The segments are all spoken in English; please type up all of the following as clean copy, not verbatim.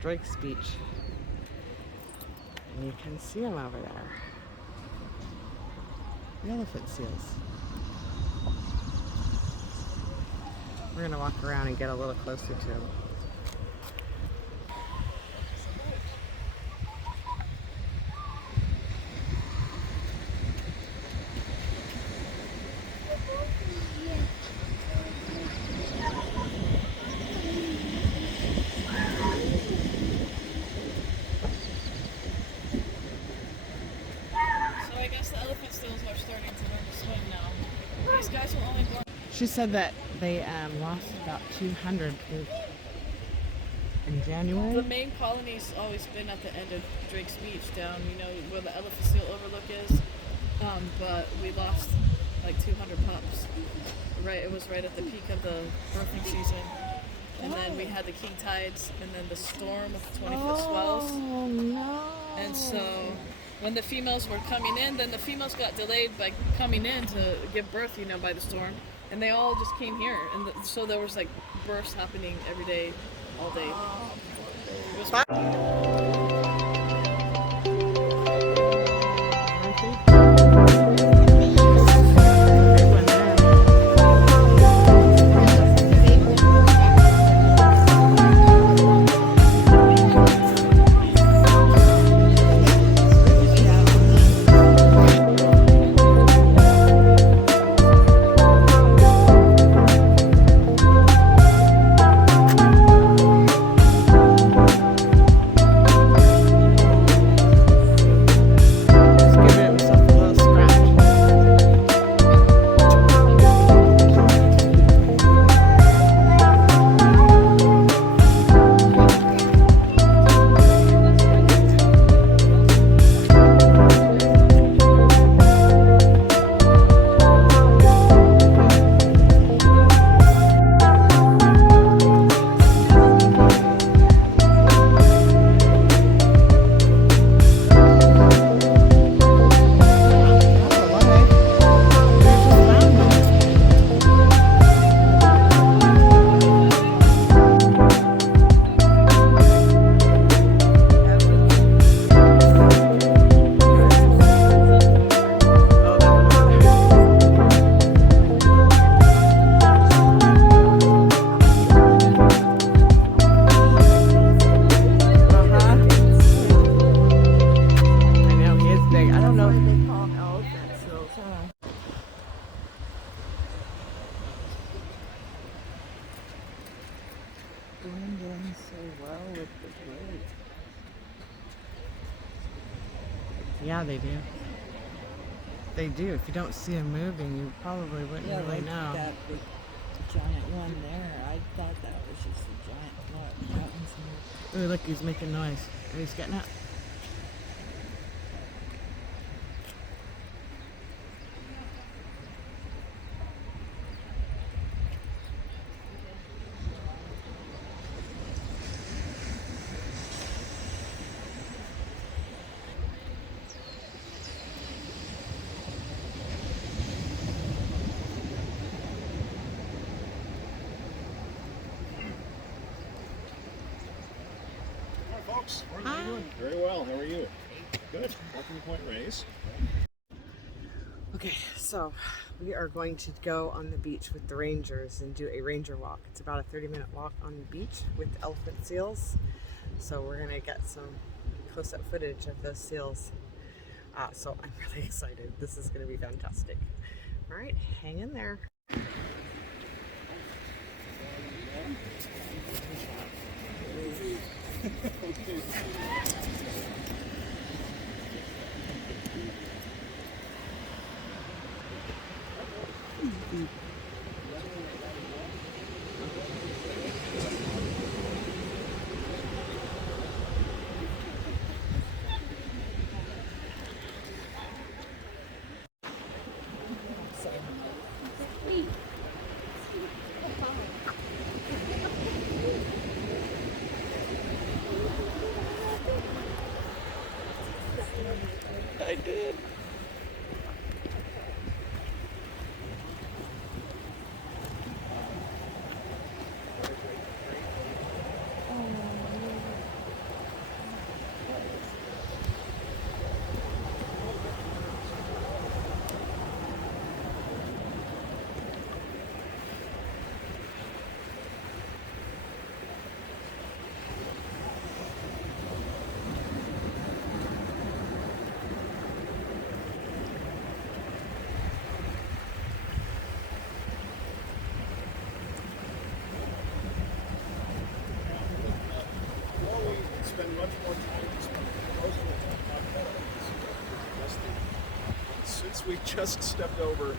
Drake's Beach. And you can see them over there. The elephant seals. We're going to walk around and get a little closer to them. She said that they lost about 200 in January. The main colony's always been at the end of Drake's Beach, down, you know, where the elephant seal overlook is. But we lost like 200 pups. Right, it was right at the peak of the birthing season. And then we had the king tides, and then the storm with the 20-foot swells. Oh no! And so when the females were coming in, then the females got delayed by coming in to give birth, you know, by the storm. And they all just came here, and so there was like births happening every day, all day. It was blending so well with the Drake. Yeah, they do. They do. If you don't see them moving, you probably wouldn't really know. That big giant one there. I thought that was just a giant one. That one's moving. Ooh, look, he's making noise. He's getting up. Folks, how are you doing? Very well. How are you? Good. Welcome to Point Reyes. Okay, so we are going to go on the beach with the rangers and do a ranger walk. It's about a 30-minute walk on the beach with elephant seals. So we're going to get some close-up footage of those seals. So I'm really excited. This is going to be fantastic. All right, hang in there. I did. since we just stepped over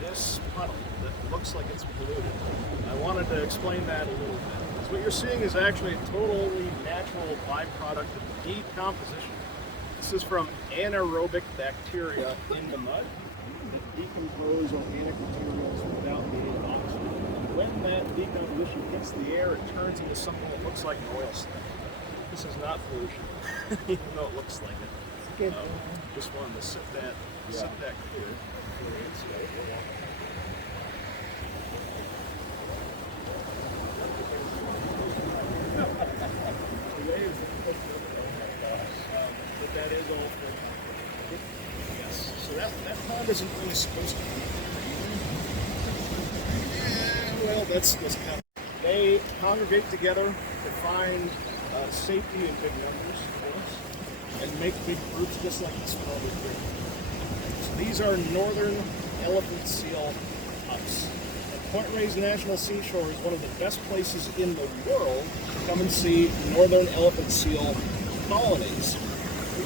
this puddle that looks like it's polluted, I wanted to explain that a little bit. So what you're seeing is actually a totally natural byproduct of decomposition. This is from anaerobic bacteria in the mud that decompose organic materials without needing oxygen. When that decomposition hits the air, it turns into something that looks like an oil slick. This is not pollution, even though it looks like it. Good. Just wanted to set that clear. But that is all for yes. So that pond isn't really supposed to be. Well, that's kind of, they congregate together to find safety in big numbers, of course, and make big groups just like this one over here. So these are northern elephant seal pups. And Point Reyes National Seashore is one of the best places in the world to come and see northern elephant seal colonies.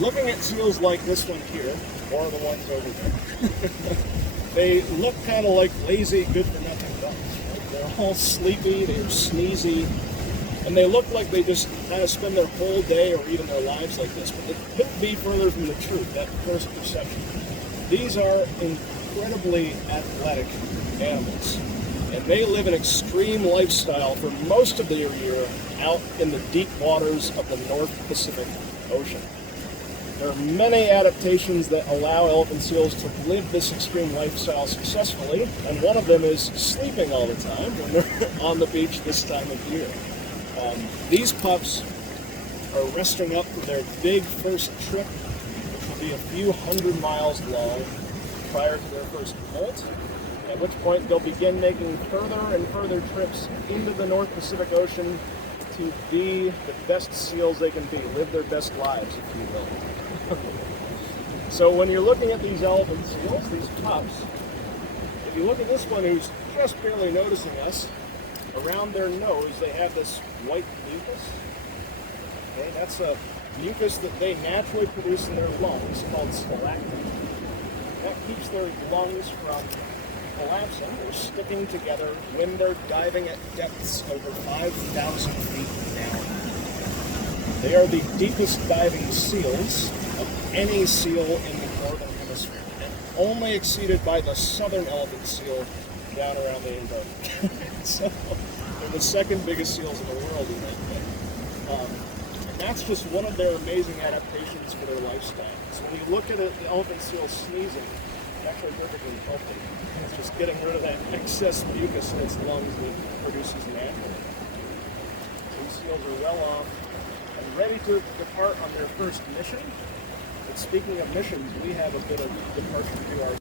Looking at seals like this one here, or the ones over there, they look kind of like lazy, good-for-nothing dogs. Right? They're all sleepy, they're sneezy, and they look like they just kind of spend their whole day or even their lives like this. But it couldn't be further from the truth, that first perception. These are incredibly athletic animals, and they live an extreme lifestyle for most of their year out in the deep waters of the North Pacific Ocean. There are many adaptations that allow elephant seals to live this extreme lifestyle successfully, and one of them is sleeping all the time when they're on the beach this time of year. These pups are resting up for their big first trip, which will be a few hundred miles long prior to their first molt, at which point they'll begin making further and further trips into the North Pacific Ocean to be the best seals they can be, live their best lives, if you will. So when you're looking at these elephant seals, these pups, if you look at this one who's just barely noticing us, around their nose they have this white mucus. Okay, that's a mucus that they naturally produce in their lungs called stalagmite. That keeps their lungs from collapsing or sticking together when they're diving at depths over 5,000 feet down. They are the deepest diving seals of any seal in the northern hemisphere, and only exceeded by the southern elephant seal down around the Antarctic. So they're the second biggest seals in the world in that way. And that's just one of their amazing adaptations for their lifestyle. So when you look at the elephant seal sneezing, it's actually perfectly healthy. It's just getting rid of that excess mucus in its lungs that it produces naturally. So these seals are well off and ready to depart on their first mission. But speaking of missions, we have a bit of departure to do our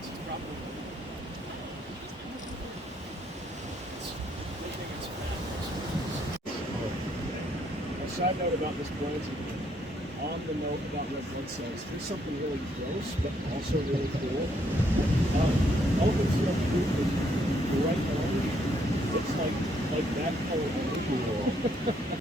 thinks it's probably. A side note about this planting, on the note about red blood cells, here's something really gross, but also really cool. Elephant seal fruit is bright orange. It's like that color orange. Cool.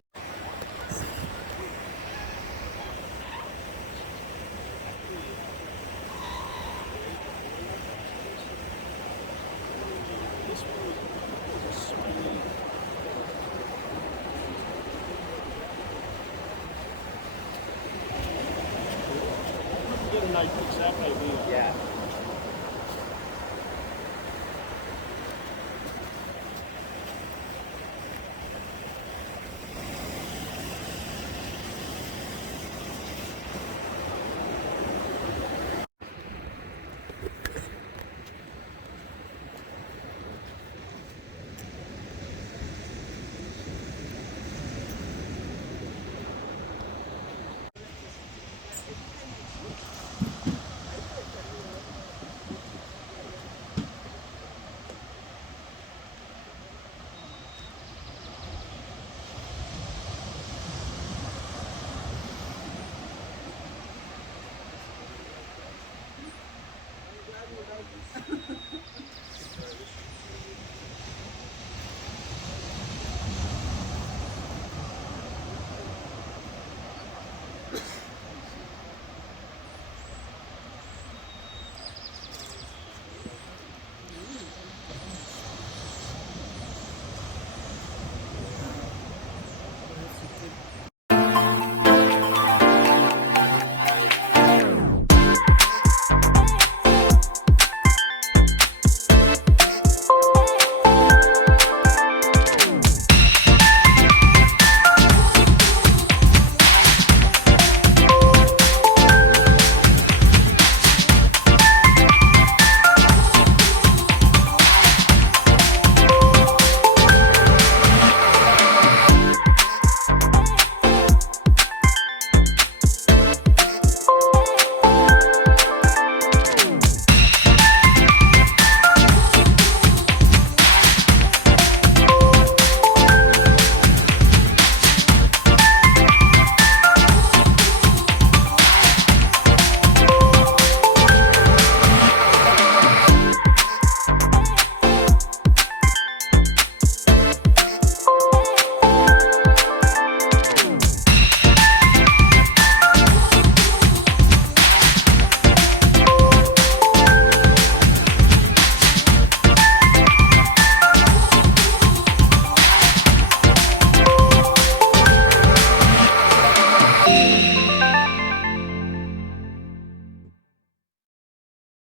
Get an exact idea. Yeah.